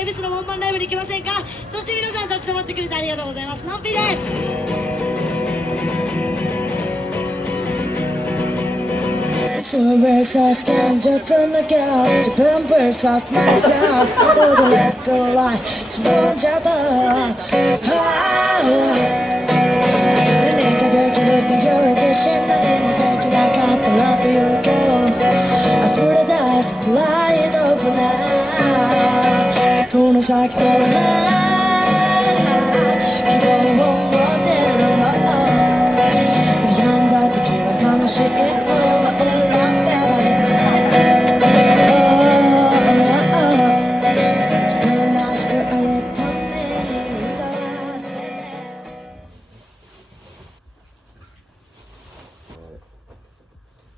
恵比寿のワンマンライブに来ませんか。そして皆さん立ち止まってくれてありがとうございます。のんぴーです。versus can just turn the gap to burn versus myself I do the let go lie to burn each other 내가 되기를 보여주신 너는 내게 나갔더라 to you go I feel the dust flying over now この先とな希望を持ってるの悩んだ時は楽しい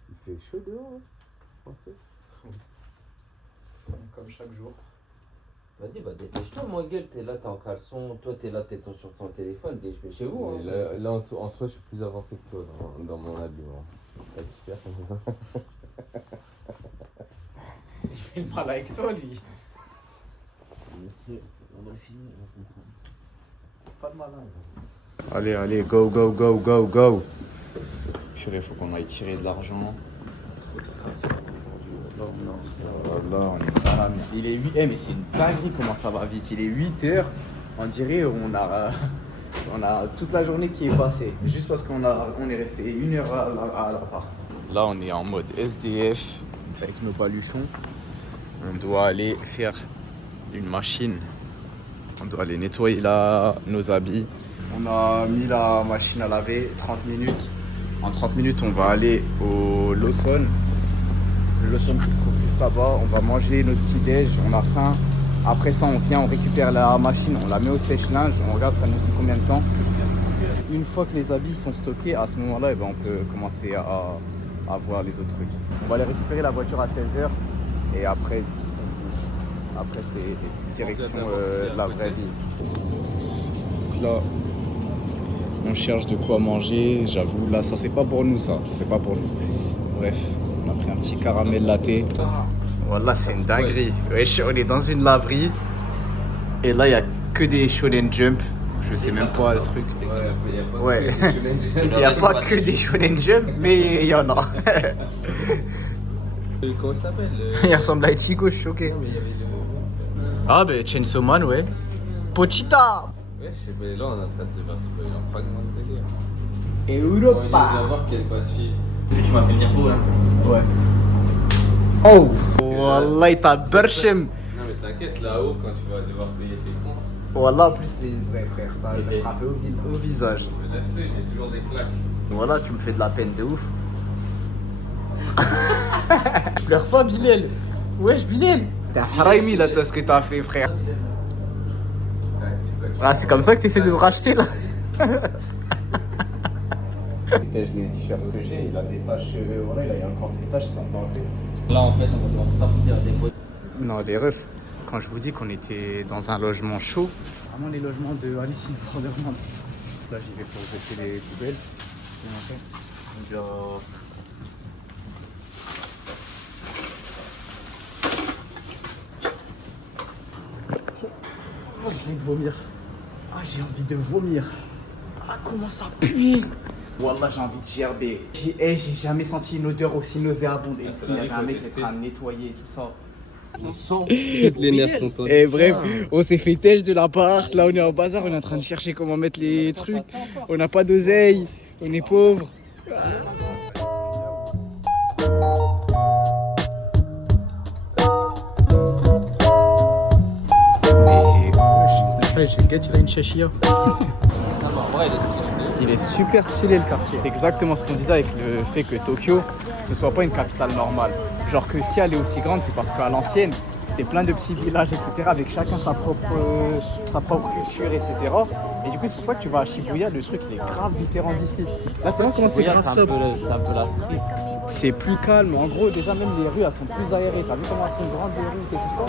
Il fait chaud dehors, pensez. Comme chaque jour. Vas-y, bah dépêche-toi, moi gueule, t'es là, t'es en caleçon, toi t'es là, t'es sur ton téléphone, je vais chez vous. Mais Hein. là en soi, je suis plus avancé que toi dans mon habillement. T'as super comme ça. Il fait le mal avec toi, lui. Monsieur, on a fini, on comprend. Pas de malin. Allez, allez, go, go, go, go, go. Purée, faut qu'on aille tirer de l'argent. Là, on est dans la merde. Il est 8 mais c'est une dinguerie comment ça va vite. Il est 8h. On dirait on a toute la journée qui est passée. Juste parce qu'on est resté 1 heure à l'appart. Là, on est en mode SDF avec nos baluchons. On doit aller faire une machine. On doit aller nettoyer nos habits. On a mis la machine à laver 30 minutes. En 30 minutes, on va aller au Lawson. Le Lawson qui se trouve juste là-bas. On va manger notre petit déj. On a faim. Après ça, on vient, on récupère la machine. On la met au sèche-linge. On regarde ça nous dit combien de temps. Une fois que les habits sont stockés, à ce moment-là, eh ben, on peut commencer à voir les autres trucs. On va aller récupérer la voiture à 16h. Et après, c'est direction la vraie vie. Donc là, on cherche de quoi manger. J'avoue, là, ça c'est pas pour nous, ça. C'est pas pour nous. Bref, on a pris un petit caramel latte. Voilà, c'est une dinguerie. Wesh, on est dans une laverie. Et là, il y a que des shonen jump. Je sais même pas le truc. Ouais, il n'y a pas que des shonen jump, mais il y en a. Comment ça s'appelle Il ressemble à Ichigo, je suis choqué. Ah, bah Chainsaw Man, ouais. Pochita. Ouais, je sais pas, là on a tracé un petit peu un fragment de délire. Et On Europa. va voir quel patchy. Tu m'as fait venir pour là. Ouais. Oh. Wallah, il t'a berchem. Non mais t'inquiète, là-haut quand tu vas devoir payer tes comptes. Wallah, en plus c'est vrai, frère. T'as frappé au visage. Mais laisse-le, il y a toujours des claques. Voilà, tu me fais de la peine de ouf. Pleure pas, Bilal. Wesh, Bilal. T'as haraimi là, toi, ce que t'as fait, frère. Ah, c'est comme ça que t'essaies de te racheter là. Les t-shirts que j'ai, il a des taches. Voilà, il a encore ses taches, ça me enlever. Là en fait, on va devoir sortir des potes. Non, les refs, quand je vous dis qu'on était dans un logement chaud, vraiment les logements de Alice in Borderland. Là, j'y vais pour jeter les poubelles. Oh, j'ai envie de vomir. Ah, j'ai envie de vomir. Ah, comment ça pue. Wallah, j'ai envie de gerber. J'ai jamais senti une odeur aussi nauséabonde. Et il y avait un mec qui était en train de nettoyer et tout ça. On sent. Toutes les nerfs sont tendus. Et bref, on s'est fait têche de l'appart. Là, on est en bazar. On est en train de chercher comment mettre les trucs. On n'a pas d'oseille. On est pauvres. J'ai le gars, il a une chachia. Il est super stylé le quartier. C'est exactement ce qu'on disait avec le fait que Tokyo, ce soit pas une capitale normale. Genre que si elle est aussi grande, c'est parce qu'à l'ancienne, c'était plein de petits villages, etc. avec chacun sa propre culture, etc. Et du coup, c'est pour ça que tu vas à Shibuya, le truc il est grave différent d'ici. Là, tu vois comment c'est grave sobre. C'est un peu la street. C'est plus calme. En gros, déjà, même les rues, elles sont plus aérées. T'as vu comment elles sont grandes les rues et tout ça?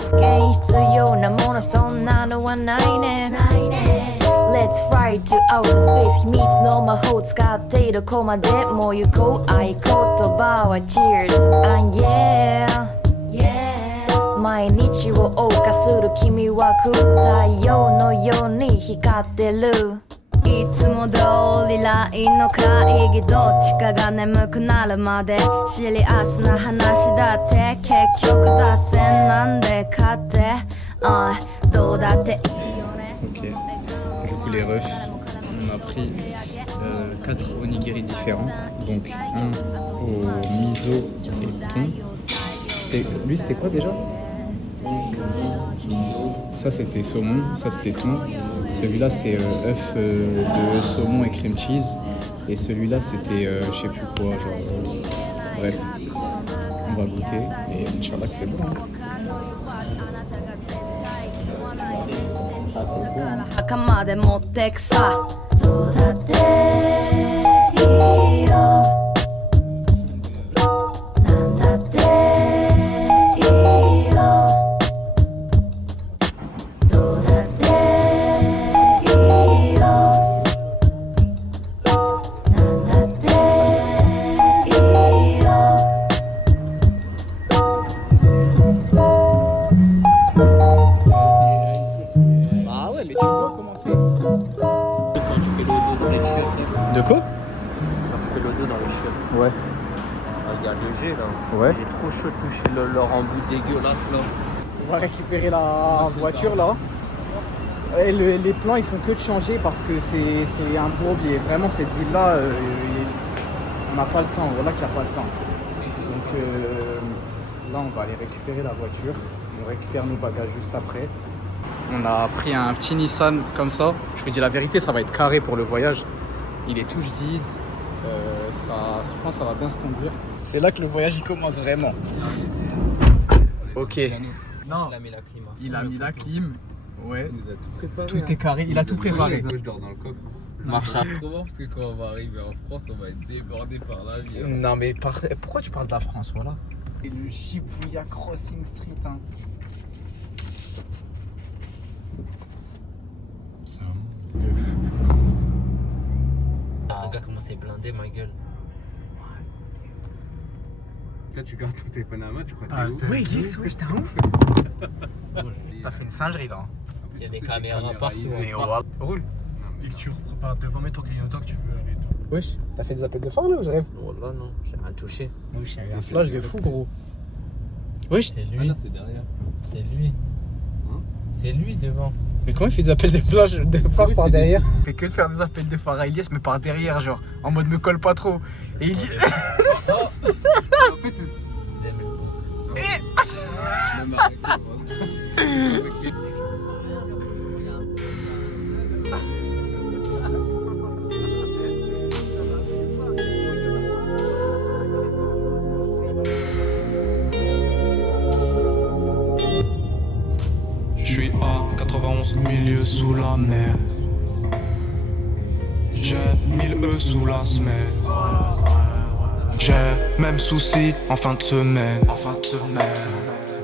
必要なものそんなのはないね Let's fly to outer space 秘密の魔法使ってどこまでも行こう合言葉は Cheers and yeah 毎日を謳歌する君は太陽のように光ってるいつも通り LINE の会議どっちかが眠くなるまでシリアスな話だって結局脱線なんでかってどうだっていいよね Ok, du coup les refs, on a pris 4 onigiri différents, donc un au miso et thon. Lui c'était quoi déjà? Ça c'était saumon, ça c'était thon. Celui-là c'est œuf de saumon et cream cheese. Et celui-là c'était je sais plus quoi, genre bref. On va goûter et Inch'Allah que c'est bon. 墓まで持ってくさどうだっていいよなんだっていいよどうだっていいよなんだっていいよ Ah ouais, mais tu vois comment c'est. De quoi? Quand je fais le dos dans les chiottes. Ouais. Regarde le G là. Ouais. Il est trop chaud de toucher leur embout dégueulasse là. On va récupérer la voiture là. Et les plans ils font que de changer parce que c'est un bourbier. Vraiment cette ville là, on n'a pas le temps. Voilà qu'il n'y a pas le temps. Donc là on va aller récupérer la voiture. On récupère nos bagages juste après. On a pris un petit Nissan comme ça. Je vous dis la vérité, ça va être carré pour le voyage. Il est tout jadid. Je pense que ça va bien se conduire. C'est là que le voyage il commence vraiment. Ok. Non. Il a mis la clim. Il a mis la clim. Ouais. Il nous a tout préparé. Tout est carré. Il a tout préparé. Moi, je dors dans le coffre. Marche à... Comment? Parce que quand on va arriver en France, on va être débordé par la vie. Non mais pourquoi tu parles de la France, voilà. Et le Shibuya Crossing Street, hein. C'est un monde. Regarde comment c'est blindé ma gueule. Là, tu gardes ton téléphone à la main, tu crois que t'es où? Oui, yes, oui, j'étais un ouf. T'as fait une singerie là. Il y a des caméras partout. Mais en France. roule. Et que tu repars devant mettre ton clignotant que tu veux aller. Wesh, t'as fait des appels de phare là ou je rêve? Oh là non, j'ai rien touché. Wesh, il y a un flash de fou gros. Wesh, C'est Ah lui. non, c'est derrière. C'est lui. Hein? C'est lui devant. mais comment il fait des appels de phare par derrière? Il fait que de faire des appels de phare à Elias mais par derrière genre, en mode me colle pas trop. Et il dit... En fait, c'est ce C'est le bon. même arrêté, moi. Je suis à 91 milieu sous la mer. J'ai 1000 E sous la semaine. J'ai même souci en fin de semaine.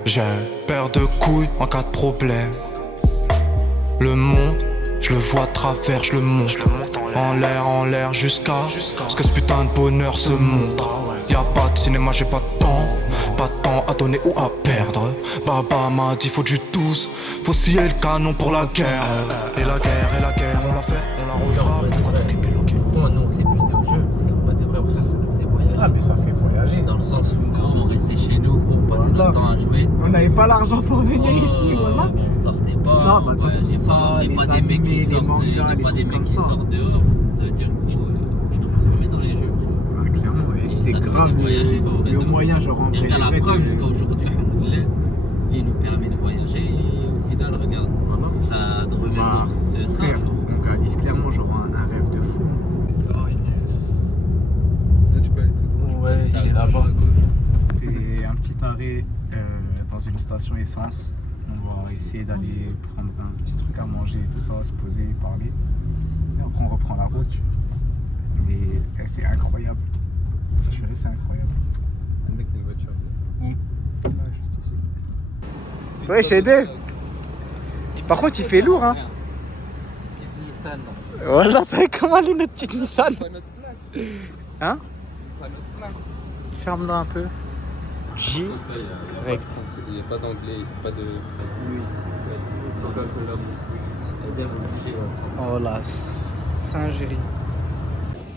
J'ai paire de couilles en cas de problème. Le monde, je le vois à travers, je le monte. En l'air jusqu'à ce que ce putain de bonheur se monte. Y'a pas de cinéma, j'ai pas de temps. Pas de temps à donner ou à perdre. Baba m'a dit faut du 12. Faut scier le canon pour la guerre. Et la guerre, on l'a fait, on la refera. Pourquoi t'occuper le cul? Moi non, c'est plutôt jeu. Parce qu'en vrai, de vrai, frère, ça nous faisait voyager. Ah mais ça fait voyager. Dans le sens où gros, on restait chez nous, gros, on passait Voilà. notre temps à jouer. On n'avait pas l'argent pour venir ici, voilà. On sortait pas, Ça, bah, on de toute façon, voyageait ça, pas, on n'est les pas des mecs qui animés, les sortent, mangas, on n'est les pas des trucs mecs comme qui ça. sortent dehors. Ça veut dire que gros, je te préfère dans les jeux, frère. Ouais, clairement, et c'était ça te grave faisait voyager, bah, ouais, le de moyen, genre en Et vrai. regarde de la vrai, preuve de- jusqu'à aujourd'hui, alhamdoulilah, qui nous permet de voyager et au final, regarde, ça te remémore ça, frère, genre. on réalise clairement genre un rêve de fou. Oh, yes. Là, tu peux aller tout droit. Ouais, il est là-bas. Et un petit arrêt dans une station essence. On va essayer d'aller prendre un petit truc à manger, tout ça, se poser, parler. Et après on reprend la route. Mais c'est incroyable. Je suis c'est incroyable. Un mec qui a une voiture. Ouais, juste ici. Ouais, chez Dave. Par contre, il fait lourd, hein. Petite Nissan. Voilà, t'as comment elle est notre petite Nissan? Pas notre plaque. Hein? Pas notre plaque. Ferme-la un peu. direct. Il n'y a pas d'anglais, pas de. Coca-Cola. Oh la singerie.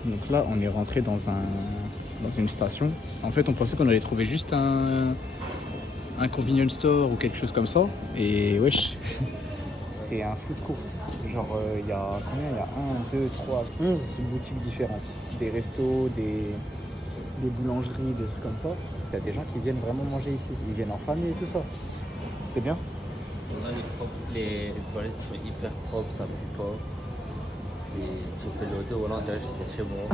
Donc là, on est rentré dans une station. En fait, on pensait qu'on allait trouver juste un convenience store ou quelque chose comme ça. Et wesh, c'est un food court. Genre, il y a combien? Il y a 1, 2, 3, 11 boutiques différentes. Des restos, des boulangeries, des trucs comme ça. Il y a des gens qui viennent vraiment manger ici. Ils viennent en famille et tout ça. C'était bien. Là, les toilettes sont hyper propres, ça pue pas. Si on fait l'auto, voilà, on dirait que j'étais chez moi.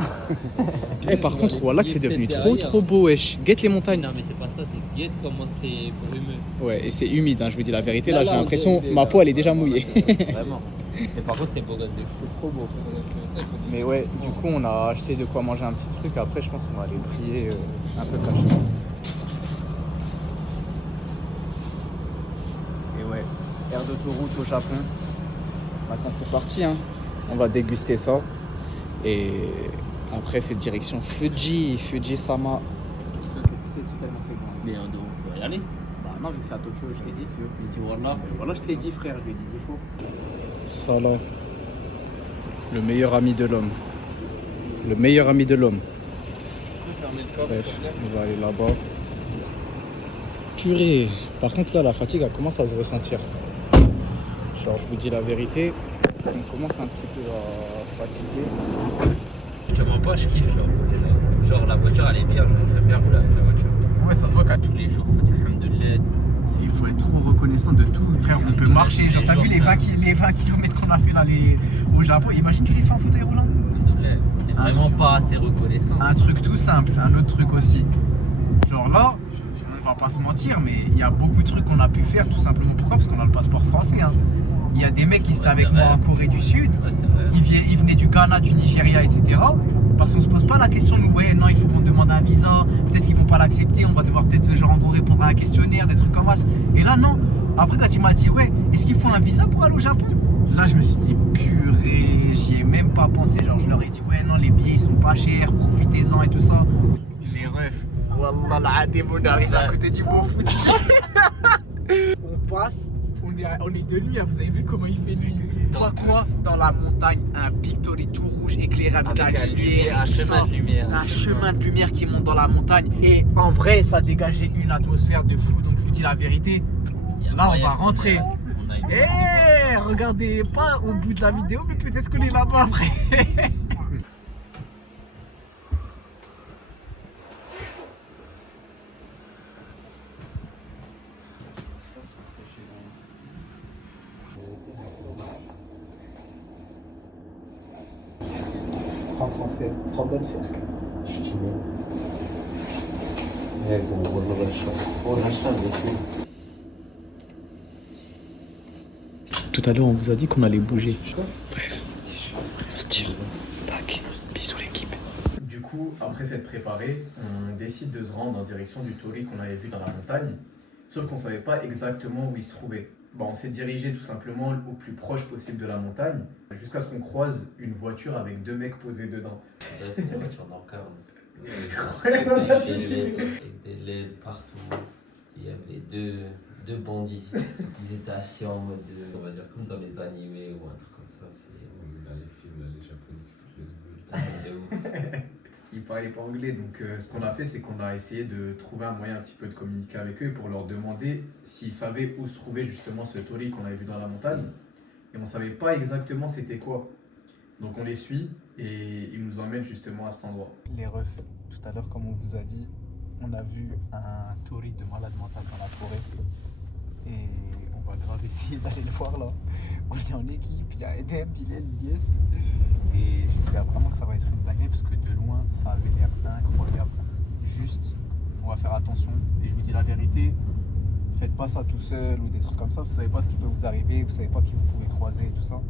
Et par contre, voilà que c'est devenu trop beau, wesh. Guette les montagnes. Non, mais c'est pas ça, c'est guette comment c'est brumeux. Ouais, et c'est humide, hein, je vous dis la vérité. Là, j'ai l'impression ma peau, elle est déjà mouillée. Vraiment. Mais par contre, c'est beau gosse de fou, trop beau. Mais ouais, du coup, on a acheté de quoi manger un petit truc. Après, je pense qu'on va aller prier un peu caché. Et ouais, aire d'autoroute au Japon. Maintenant, c'est parti, hein. On va déguster ça. Et après, c'est direction Fuji-sama. C'est tellement c'est bon. Mais on doit y aller. Bah non, vu que c'est à Tokyo, je t'ai dit. Mais tu vois là. Voilà, je te l'ai dit, frère, je lui ai dit 10 fois. Ça là, le meilleur ami de l'homme. Le meilleur ami de l'homme. Bref, on va aller là-bas. Purée. Par contre, là, la fatigue, elle commence à se ressentir. Genre, je vous dis la vérité, on commence un petit peu à fatiguer. Je te mens pas, je kiffe là. Genre la voiture elle est bien, j'aime bien rouler avec la voiture. Ouais, ça se voit qu'à Tous les jours, faut dire alhamdoulilah. il faut être trop reconnaissant de tout. Frère, on peut marcher. Genre, t'as vu les 20 km qu'on a fait là au Japon? Imagine qu'il est fait en fauteuil roulant. Alhamdoulilah. T'es vraiment pas assez reconnaissant. Un truc tout simple, un autre truc aussi. Genre là, on va pas se mentir, mais il y a beaucoup de trucs qu'on a pu faire tout simplement. Pourquoi? Parce qu'on a le passeport français. Hein. Il y a des mecs qui étaient avec moi en Corée du Sud. Ouais, c'est vrai. Ils venaient du Ghana, du Nigeria, etc. Parce qu'on se pose pas la question, nous, ouais, non, il faut qu'on demande un visa. Peut-être qu'ils vont pas l'accepter. On va devoir peut-être, genre, en gros, répondre à un questionnaire, des trucs comme ça. Et là, non. Après, quand il m'a dit, ouais, est-ce qu'il faut un visa pour aller au Japon? Là, je me suis dit, purée, j'y ai même pas pensé. Genre, je leur ai dit, ouais, non, les billets, ils sont pas chers, profitez-en et tout ça. Les refs, wallah, l'adem, on arrive à côté du beau foot. On passe, on est de nuit, hein, vous avez vu comment il fait nuit. Toi, quoi? Dans la montagne, un Victory tout rouge éclairé avec la lumière, un chemin de lumière. un chemin de lumière qui monte dans la montagne. Et en vrai, ça dégageait une atmosphère de fou. Donc, je vous dis la vérité. Là, on va rentrer. Eh, regardez pas au bout de la vidéo, mais peut-être qu'on est là-bas après. En français, problème c'est tout à l'heure, on vous a dit qu'on allait bouger. Bref, on se tire. Tac, bisous l'équipe. Du coup, après s'être préparé, on décide de se rendre en direction du torii qu'on avait vu dans la montagne. Sauf qu'on ne savait pas exactement où il se trouvait. Bon, on s'est dirigé tout simplement au plus proche possible de la montagne, jusqu'à ce qu'on croise une voiture avec 2 mecs posés dedans. C'est une voiture d'encart. Des LED partout. Il y avait deux bandits. Ils étaient assis en mode, on va dire, comme dans les animés ou un truc comme ça. C'est dans les films, les japonais. Ils parlaient pas anglais, donc ce qu'on a fait, c'est qu'on a essayé de trouver un moyen un petit peu de communiquer avec eux pour leur demander s'ils savaient où se trouvait justement ce torii qu'on avait vu dans la montagne. Et on savait pas exactement c'était quoi. Donc on les suit et ils nous emmènent justement à cet endroit. Les refs, tout à l'heure, comme on vous a dit, on a vu un torii de malade mental dans la forêt. Et on va grave essayer d'aller le voir là. On est en équipe, il y a Edem, Bilal, Lies. Et j'espère vraiment que ça va être une dinguerie parce que de loin ça avait l'air incroyable. Juste, on va faire attention. Et je vous dis la vérité, faites pas ça tout seul ou des trucs comme ça. Vous savez pas ce qui peut vous arriver, vous savez pas qui vous pouvez croiser et tout ça.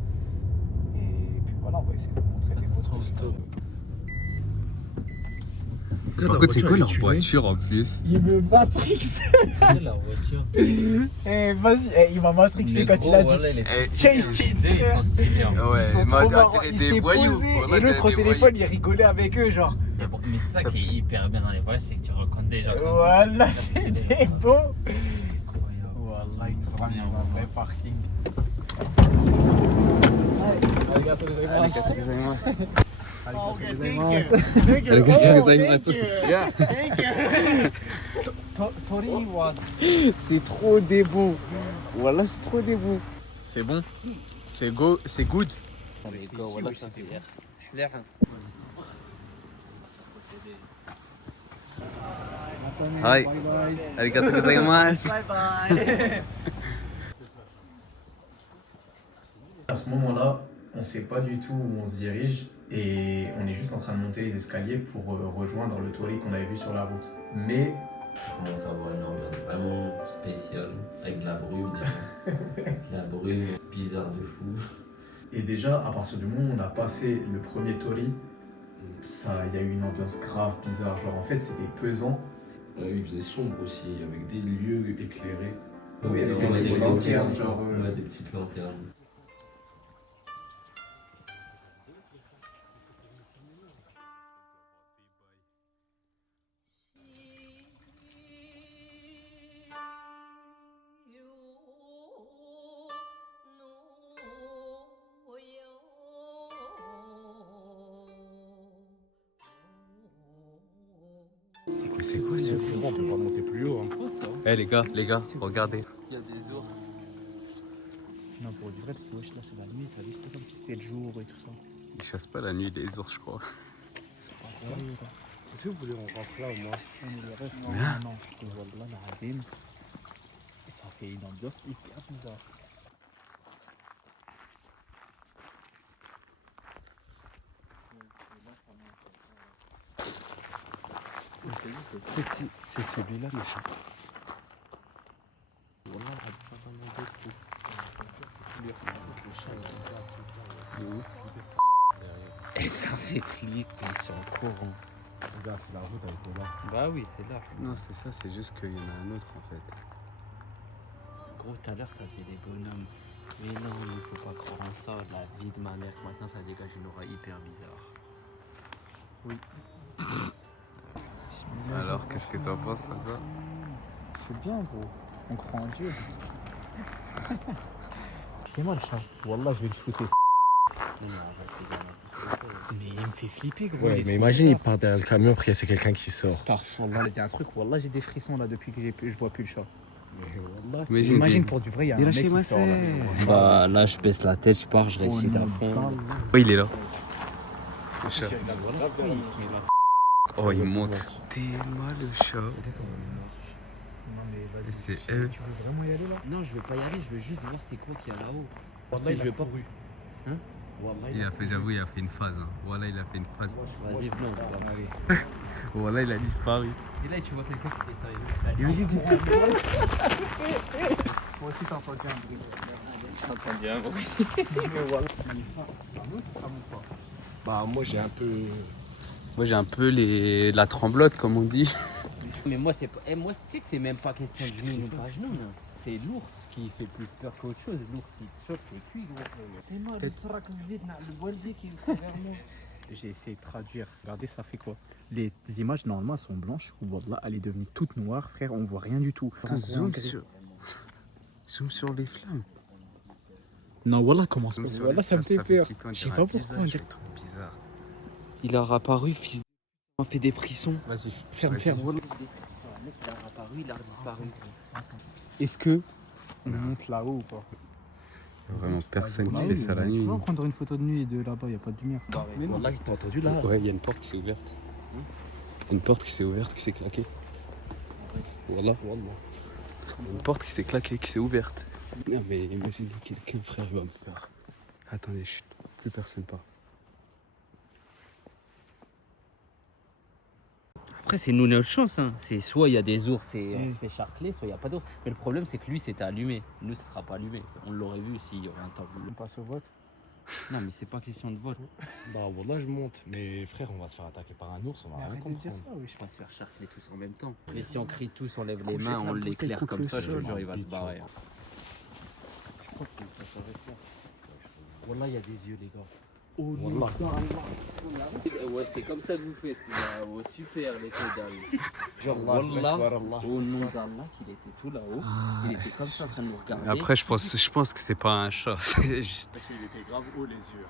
Et puis voilà, on va essayer de vous montrer des beaux trucs. Par contre, c'est quoi leur voiture en plus? Il me matrix. La voiture. Eh, vas-y, il m'a matrixé quand il a dit Chase. Ils sont stylés. Hein. Ouais, Ils sont moi, trop marrants. on dirait Ils des s'étaient voyous. posés, Voilà, et l'autre au des téléphone, voyous. il rigolait avec eux, genre. Mais c'est ça qui est hyper bien dans les voyages, c'est que tu rencontres des gens comme ça. Voilà, c'était beau. Incroyable. Wallah, il trop bien, on va parking. C'est trop des bons. Voilà, c'est trop des bons. C'est bon. C'est good. Voilà, ça fait l'air. Hi. Arigatou gozaimasu. À ce moment-là, on ne sait pas du tout où on se dirige et on est juste en train de monter les escaliers pour rejoindre le torii qu'on avait vu sur la route. Mais On commence à avoir une ambiance vraiment spéciale, avec de la brume déjà. De la brume bizarre de fou. et déjà, à partir du moment où on a passé le premier torii, il y a eu une ambiance grave bizarre. Genre en fait, c'était pesant. Il faisait sombre aussi, avec des lieux éclairés. Oui, avec on des a petites lanternes, genre. On a des petites lanternes. C'est quoi ce fou? On peut pas monter plus haut. Hein. Eh les gars, regardez. Il y a des ours. Non, pour du vrai, parce que wesh, là, c'est la nuit. T'as vu, c'est pas comme si c'était le jour et tout ça. Ils chassent pas la nuit les ours, je crois. Est-ce que vous voulez on rentre là au moins? On est les refs. Non. Je vois là, la radine. Ça fait une ambiance hyper bizarre. C'est celui-là, méchant. Et ça fait flipper sur le courant. Regarde, c'est la route, elle était là. Bah oui, c'est là. Non, c'est ça, c'est juste qu'il y en a un autre en fait. Gros, tout à l'heure, ça faisait des bonhommes. Mais non, il faut pas croire en ça. La vie de ma mère, maintenant, ça dégage une aura hyper bizarre. Alors, qu'est-ce que t'en penses comme ça? C'est bien, gros. On croit en Dieu. Fais-moi le chat. Wallah, je vais le shooter. Mais il me fait flipper, gros. Ouais, mais imagine, il part derrière le camion, après c'est quelqu'un qui sort. Wallah, il y a un truc. Wallah, j'ai des frissons là depuis que je vois plus le chat. Imagine pour du vrai, il y a un mec qui sort là. Bah là, je baisse la tête, je pars, je récite à fond. Oh, il est là. Le chat. Oh, il monte. T'es mal le chat. Et c'est elle. Tu veux vraiment y aller là? Non, je veux pas y aller, je veux juste voir c'est quoi qu'il y a là-haut. Wallah, je veux pas. Hein? Il a fait, j'avoue, il a fait une phase. Hein. Voilà, il a fait une phase. Vas-y, venez, on va. Voilà, il a disparu. Et là, tu vois quelqu'un qui était sur les escaliers. Moi aussi, t'as entendu un bruit. J'ai entendu un bruit. Bah, moi j'ai un peu. La tremblote, comme on dit. Mais moi, c'est pas. Moi, tu sais que c'est même pas question de genoux ou pas genoux. Non. C'est l'ours qui fait plus peur qu'autre chose. L'ours, il choque les cuits, gros. J'ai essayé de traduire. Regardez, ça fait quoi? Les images, normalement, elles sont blanches. Wallah, elle est devenue toute noire, frère. On voit rien du tout. Attends, zoom sur les flammes. Non, Wallah, comment ça? Zoom sur Wallah, les ça me flammes, fait peur. flipper, on Je sais dirait pas un pourquoi. visage, c'est trop bizarre. Il a apparu, fils de. On fait des frissons. Vas-y, Ferme. Le mec, il a apparu, il a disparu. Est-ce que on Non. monte là-haut ou pas? Il y a vraiment personne qui Ah fait oui, ça la tu nuit. peux prendre une photo de nuit et de là-bas, il n'y a pas de lumière. Mais non. Wallah, t'as entendu là? Ouais, il y a une porte qui s'est ouverte. Une porte qui s'est ouverte, qui s'est claquée. Voilà. Une porte qui s'est claquée, qui s'est ouverte. Non mais imagine quelqu'un, frère, il va me faire. Attendez, chut, plus personne part. Après, c'est nous notre chance. Hein. C'est soit il y a des ours et on se fait charcler, soit il n'y a pas d'ours. Mais le problème, c'est que lui, c'était allumé. Nous, ce sera pas allumé. On l'aurait vu s'il y aurait un tabou. On passe au vote. Non, mais c'est pas question de vol. Bah, Wallah, je monte. Mais frère, on va se faire attaquer par un ours, on va rien comprendre. On va se faire charcler tous en même temps. Mais si on crie tous, on lève les mains, on l'éclaire comme ça, je te jure, il va se barrer. Je crois que ça s'arrête là. Wallah, il y a des yeux, les gars. Oh non. Ouais, c'est comme ça que vous faites. Oh, super, les pédales. Genre, Wallah, au nom d'Allah, qu'il était tout là-haut. Il était comme ça en train de nous regarder. Après, je pense que c'est pas un chat, c'est juste. Parce qu'il était grave haut, les yeux.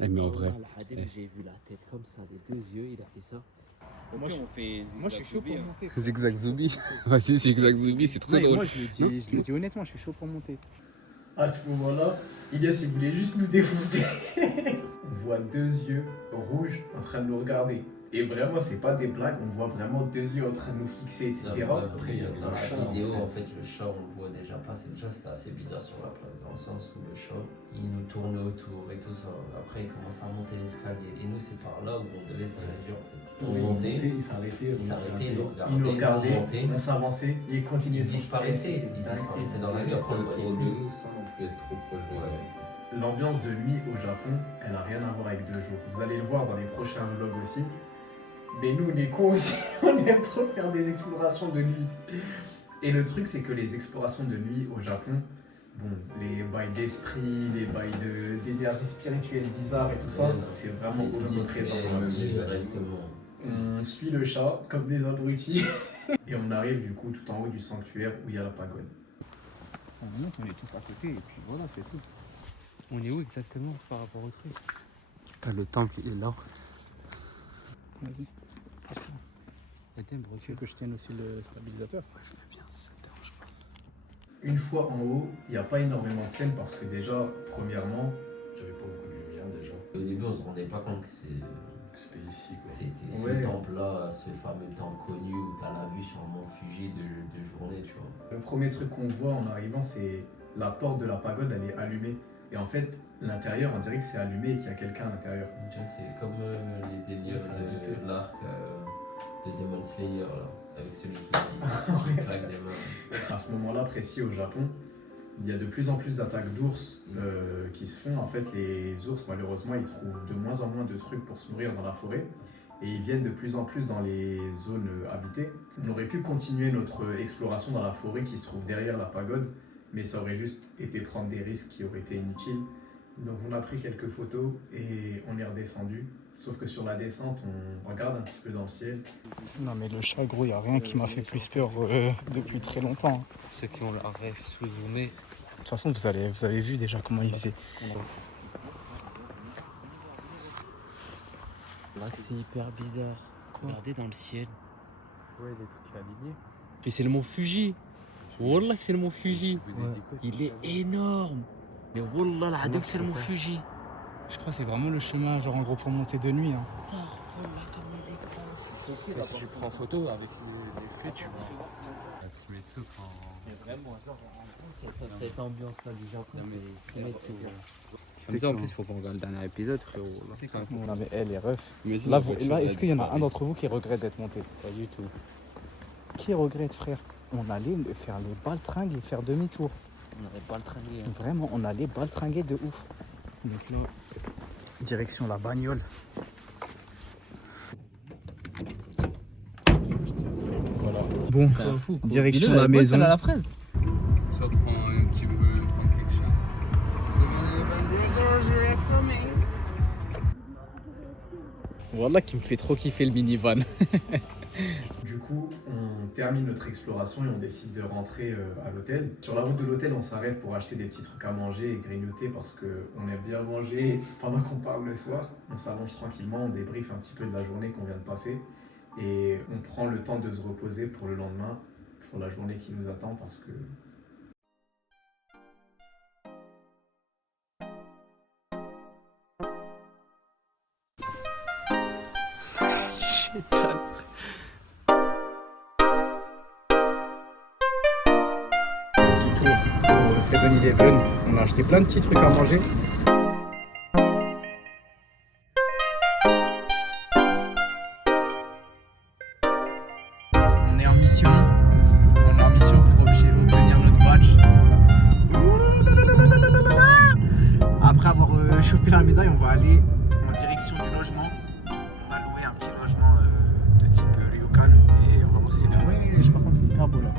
Eh, mais en vrai. J'ai vu la tête comme ça, les deux yeux, il a fait ça. Moi, je suis chaud pour monter. Zigzag Zoubi. Vas-y, Zigzag Zoubi, c'est trop drôle. Moi, je le dis honnêtement, je suis chaud pour monter. À ce moment-là, Ilias, il voulait juste nous défoncer. On voit deux yeux rouges en train de nous regarder. Et vraiment, c'est pas des blagues, on voit vraiment deux yeux en train de nous fixer, etc. Après, dans la vidéo, en fait, le chat, on le voit déjà passer. Déjà, c'était assez bizarre sur la place, dans le sens où le chat, il nous tourne autour et tout ça. Après, il commence à monter l'escalier. Et nous, c'est par là où on devait se diriger, en fait. On montait, il s'arrêtait, il nous regardait, on s'avançait, et il continuait. Il disparaissait dans la nuit. C'était autour de nous, sans non plus être trop proche de la. L'ambiance de nuit au Japon, elle a rien à voir avec 2 jours. Vous allez le voir dans les prochains vlogs aussi. Mais nous, on est cons aussi, on aime trop faire des explorations de nuit. Et le truc, c'est que les explorations de nuit au Japon, bon, les bails d'esprit, les bails d'énergie spirituelle bizarre et tout ça, c'est vraiment omniprésent. On suit le chat comme des abrutis et on arrive du coup tout en haut du sanctuaire où il y a la pagode. On monte, on est tous à côté et puis voilà, c'est tout. On est où exactement par rapport au truc? Le temple, il est là. Vas-y. Attends, recule. Que je tienne aussi le stabilisateur. Ouais, je fais bien, ça te dérange pas. Une fois en haut, il n'y a pas énormément de scènes parce que déjà, premièrement, Il n'y avait pas beaucoup de lumière déjà. Au début, on se rendait pas compte que C'était ici quoi. c'était ce Ouais. temple-là, ce fameux temple connu où tu as la vue sur le mont Fuji de journée, tu vois. le premier truc qu'on voit en arrivant, c'est la porte de la pagode, elle est allumée. Et en fait, l'intérieur, on dirait que c'est allumé et qu'il y a quelqu'un à l'intérieur. Tu vois, c'est comme les délires de l'arc de Demon Slayer, là, avec celui qui claque des mains. À ce moment-là, précis au Japon, il y a de plus en plus d'attaques d'ours qui se font. En fait, les ours, malheureusement, ils trouvent de moins en moins de trucs pour se nourrir dans la forêt. Et ils viennent de plus en plus dans les zones habitées. On aurait pu continuer notre exploration dans la forêt qui se trouve derrière la pagode, mais ça aurait juste été prendre des risques qui auraient été inutiles. Donc on a pris quelques photos et on est redescendu. Sauf que sur la descente, on regarde un petit peu dans le ciel. Non mais le chat gros, il n'y a rien qui m'a fait plus peur depuis très longtemps. Ceux qui ont la rêve sous-zoomé. De toute façon, vous avez vu déjà comment il faisait. Là, c'est hyper bizarre. Regardez dans le ciel. Ouais, des trucs alignés. Mais c'est le mont Fuji. Wallah que c'est le mont Fuji. Je vous ai dit quoi? Il est énorme. Mais Wallah, la que c'est le mont Fuji. Je crois que c'est vraiment le chemin, genre en gros pour monter de nuit. Hein. Et si tu prends photo avec les faits, tu vois. Sous les dessous quand. Mais vraiment, genre, cette ambiance-là du Japon, mais Comme ça, en plus, il faut qu'on regarde le dernier épisode, frérot. Non mais elle est ref. Mais Là, est-ce qu'il y en a un d'entre vous qui regrette d'être monté? Pas du tout. Qui regrette, frère? On allait faire les baltringues et faire demi-tour. on n'avait pas le tringuer. Vraiment, on allait baltringuer de ouf. Donc là, direction la bagnole. Voilà. Bon, direction la maison. À la fraise. Ça prend un petit peu, prendre quelque chose. Voilà qui me fait trop kiffer le minivan. Du coup, on termine notre exploration et on décide de rentrer à l'hôtel. Sur la route de l'hôtel, on s'arrête pour acheter des petits trucs à manger et grignoter parce qu'on aime bien manger pendant qu'on parle le soir. On s'allonge tranquillement, on débriefe un petit peu de la journée qu'on vient de passer et on prend le temps de se reposer pour le lendemain, pour la journée qui nous attend parce que... Au 7-Eleven, on a acheté plein de petits trucs à manger. On est en mission. On est en mission pour obtenir notre badge. Après avoir va choper la médaille, on va aller en direction du logement. On va louer un petit logement de type ryokan et on va voir si c'est bien. Oui, par contre c'est hyper beau là.